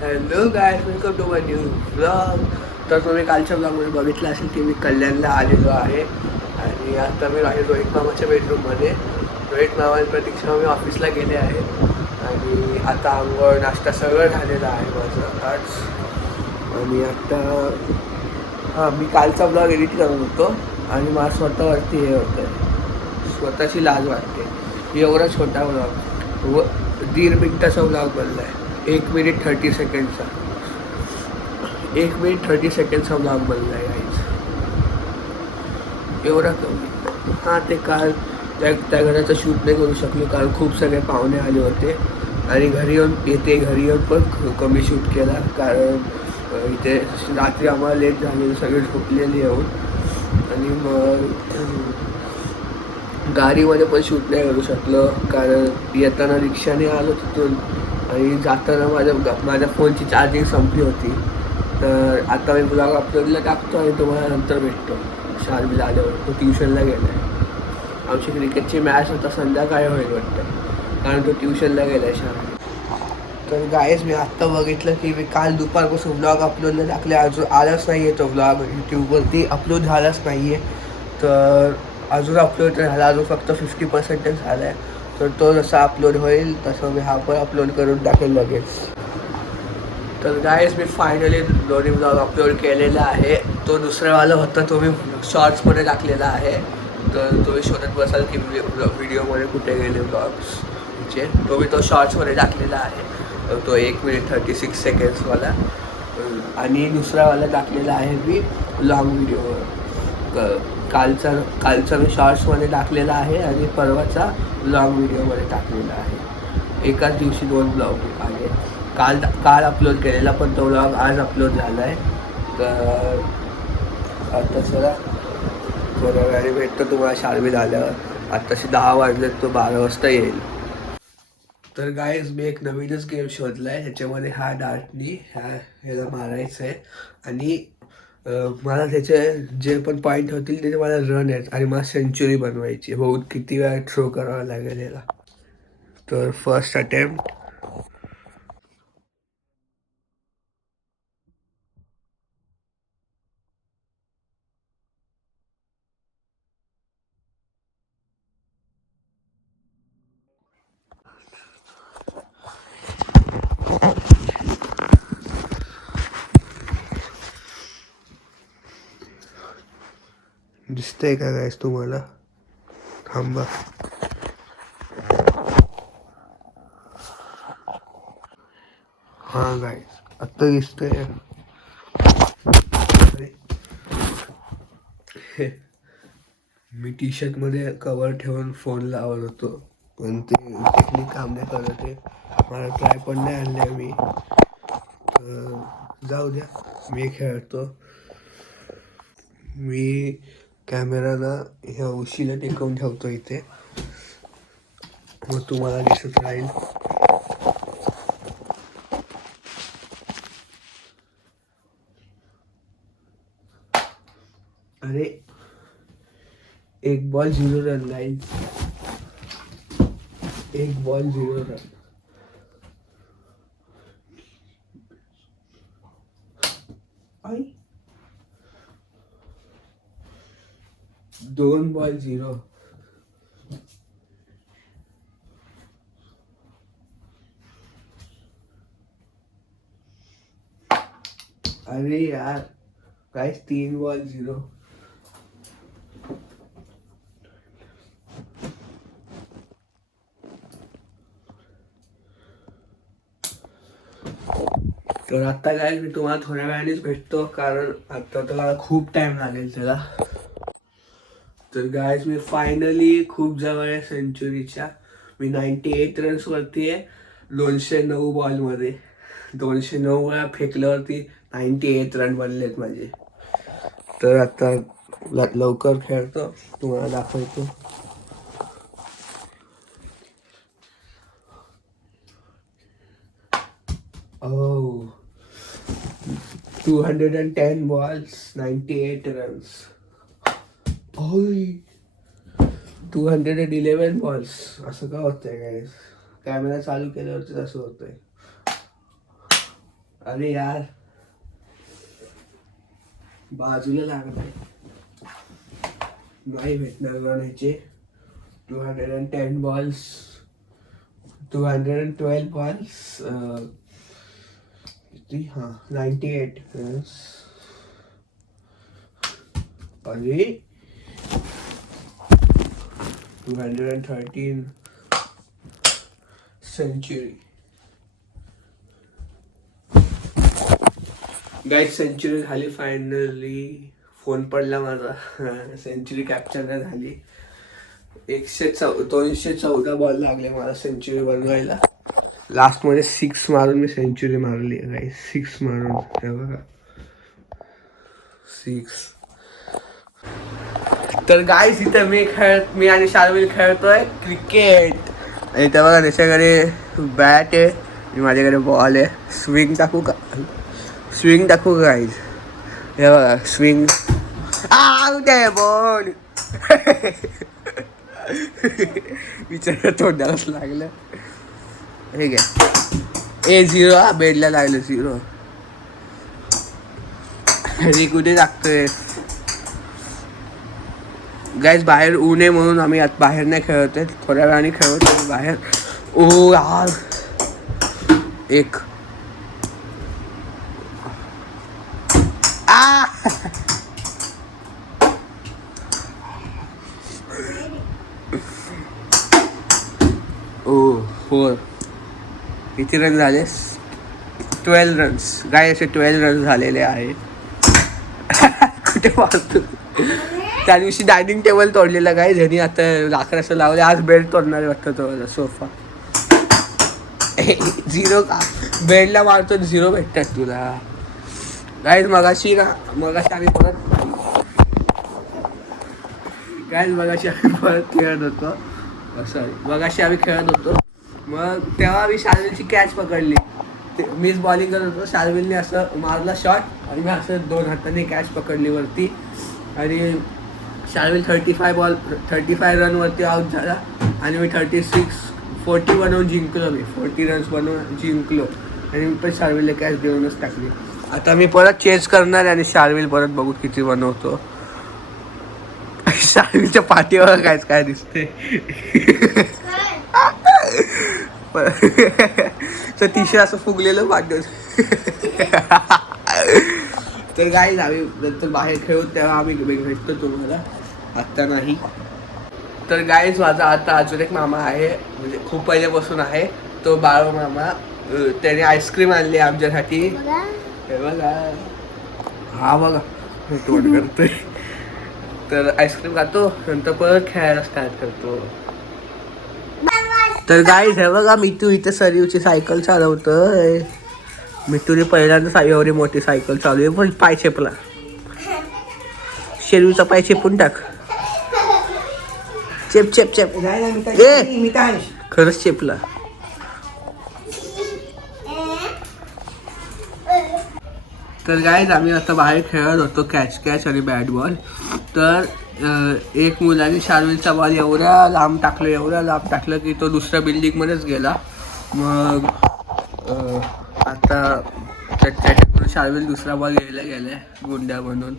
Hello guys, welcome to my new blog. तर तुम्ही कालच्या ब्लॉगमध्ये बघितलं असेल की मी कल्याणला आलेलो आहे आणि आता मी आहे रोहित मामाच्या बेडरूममध्ये. रोहित मामा प्रतीक्षा मी ऑफिसला गेले आहे आणि आता आंघोळ नाश्ता सगळं झालेलं आहे माझं आज. आणि आता मी कालचा ब्लॉग एडिट करत होतो आणि मला स्वतःवरती हे होतं, स्वतःची लाज वाटते. एवढा छोटा ब्लॉग 1.5 मिनिटाचा ब्लॉग बनला आहे. 1 मिनिट 30 सेकंडचा 1 मिनिट 30 सेकंडचा ब्लॉग बनला आहे गाईज. एवढा कमी. हां, ते काल त्या घराचं शूट नाही करू शकलो कारण खूप सगळे पाहुणे आले होते आणि घरी येऊन पण कमी शूट केला कारण इथे रात्री आम्हाला लेट झालेली, सगळे झोपलेली येऊन. आणि मग गाडीमध्ये पण शूट नाही करू शकलो कारण येताना रिक्षाने आलो तिथून आणि जाताना माझ्या फोनची चार्जिंग संपली होती. तर आता मी ब्लॉग अपलोडला टाकतो आणि तुम्हाला नंतर भेटतो. शाळेला आल्यावर तो ट्युशनला गेला आहे. आमची क्रिकेटची मॅच आता संध्याकाळी होईल वाटतं कारण तो ट्युशनला गेला आहे शाळेत. तर गायस, मी आत्ता बघितलं की मी काल दुपारपासून ब्लॉग अपलोडला टाकले, अजून आलाच नाही आहे तो ब्लॉग. यूट्यूबवरती अपलोड झालाच नाही आहे. तर अजून अपलोड झाला, अजून फक्त 50% झाला आहे. तर तो जसा अपलोड होईल तसं मी हा पण अपलोड करून टाकेल लगेच. तर गायस, मी फायनली दोन्ही ब्लॉग अपलोड केलेला आहे. तो दुसऱ्यावाला होता तो मी शॉर्ट्समध्ये टाकलेला आहे. तर तुम्ही शोधत बसाल की व्हिडिओमध्ये कुठे गेले ब्लॉग्सचे. तो शॉर्ट्समध्ये टाकलेला आहे. तो 1 मिनिट 36 सेकंड्सवाला. आणि दुसरावाला टाकलेला आहे मी लॉंग व्हिडिओवर. कालचा मी शॉर्ट्समध्ये टाकलेला आहे आणि परवाचा लॉंग व्हिडिओमध्ये टाकलेला आहे. एकाच दिवशी 2 ब्लॉग आले. काल अपलोड केलेला पण तो ब्लॉग आज अपलोड झाला आहे. तर आता चला थोड्या वेळाने भेटतो तुम्हाला शाळेत आल्यावर. आत्ताशी 10 वाजले, तो 12 वाजता येईल. तर गाईज, मी एक नवीनच गेम शोधला आहे. ह्याच्यामध्ये हा डार्टनी ह्याला मारायचं आहे आणि मला त्याचे जे पण पॉईंट होतील ते मला रन आहेत आणि मला सेंचुरी बनवायची. बहुत किती वेळा थ्रो करावा लागेल याला. तर फर्स्ट अटेम्प्ट. दिसतंय का गाईज तुम्हाला? थांबा. हां गाईज, आत्ता दिसतंय. मी टी शर्टमध्ये कवर ठेवून फोन लावत होतो पण ते टेक्निक काम नाही करत आहे. मला ट्राय पण नाही आणले मी. जाऊ द्या, मी खेळतो. मी कॅमेराला ह्या उशीला टेकवून ठेवतो इथे, मग तुम्हाला दिसत राहील. अरे, 1 ball 0 run guys. 1 ball 0 run. 2 ball 0. अरे यार गाईज, 3 बॉल 0. तर आत्ता काय, मी तुम्हाला थोड्या वेळानेच भेटतो कारण आता त्याला खूप टाईम लागेल त्याला. तर गायज, मी फायनली खूप जवळ आहे सेंचुरीच्या. मी 98 रन्सवरती आहे 209 बॉलमध्ये. 209 वेळा फेकल्यावरती 98 रन बनलेत माझे. तर आता लवकर खेळतो, तुम्हाला दाखवतो. Oh, 210 balls, 98 runs. ओय, 211 balls. असं का होतंय गाईज? कॅमेरा चालू केल्यावरती असं होतंय. अरे यार बाजूला लागलाय, नाही भेटणार ह्याचे 210 बॉल्स, 212 बॉल्स, किती, हां 98 रन्स. अरे 213 सेंचुरी. गाईज सेंचुरी झाली फायनली. फोन पडला माझा, सेंचुरी कॅप्चर नाही झाली. 214 बॉल लागले मला सेंचुरी बनवायला. लास्टमध्ये 6 मारून मी सेंचुरी मारली गाईज, 6 मारून. हे बघा 6. तर गाईज इथं मी आणि शार्विल खेळतोय क्रिकेट. इथं बघा त्याच्याकडे बॅट आहे, माझ्याकडे बॉल आहे. स्विंग टाकू का गाईज? हे बघा स्विंग. आउट आहे बॉल. विचार तोंडालाच लागलं. हे घ्या. 0 बेडला लागलं 0. अरे कुठे टाकतोय गाईज? बाहेर ऊन आहे म्हणून आम्ही आता बाहेर नाही खेळत आहे, थोड्या वेळाने खेळतो बाहेर. ओ यार 1. ओ 4. किती रन झाले? 12 रन्स गाय. असे 12 रन झालेले आहे. कुठे मारतो? त्या दिवशी डायनिंग टेबल तोडलेला काय ह्यांनी, आता लाकड असं लावले. आज बेड तोडणारे वाटतं तो सोफा. 0 का? बेडला मारतो 0 भेटतात तुला गाईज. मगाशी आम्ही परत खेळत होतो. सॉरी, मगाशी आम्ही खेळत होतो. मग तेव्हा मी शार्विलची कॅच पकडली. मीच बॉलिंग करत होतो. शार्विलने असं मारला शॉट आणि मी असं 2 हाताने कॅच पकडली वरती. आणि शार्विल 35 रनवरती आऊट झाला आणि मी 40 बनवून जिंकलो. 40 रन्स बनवून जिंकलो आणि मी पण शार्विलला कॅच देऊनच टाकली. आता मी परत चेस करणार आणि शार्विल परत बघू किती बनवतो. शार्विलच्या पाठीवर काय दिसते. तर तिसरं असं फुगलेलं वाटत. तर गाईज आम्ही नंतर बाहेर खेळू तेव्हा आम्ही भेटतो तुम्हाला, आत्ता नाही. तर गाईज माझा आता अजून एक मामा आहे, म्हणजे खूप पहिल्यापासून आहे तो बाळू मामा. त्याने आईस्क्रीम आणली आमच्यासाठी. हे बघा, हा बघा तोंड करतोय. तर आईस्क्रीम खातो, नंतर परत खेळायला स्टार्ट करतो. तर गाईज हे बघा मिठू इथे सरीवची सायकल चालवतोय. मिठूने पहिल्यांदा एवढी मोठी सायकल चालू आहे. पण पाय चेपला. शेरूचा पाय चेपून टाक. चेप. ए खरंच चेपला. तर गाईज आम्ही आता बाहेर खेळत होतो कॅच आणि बॅट बॉल. तर एक मुलाने शार्विलचा बॉल एवढ्या लांब टाकलं की तो दुसऱ्या बिल्डिंगमध्येच गेला. मग आता त्याच्याकडून शार्विल दुसरा बॉल घ्यायला गेलाय गुंड्या म्हणून.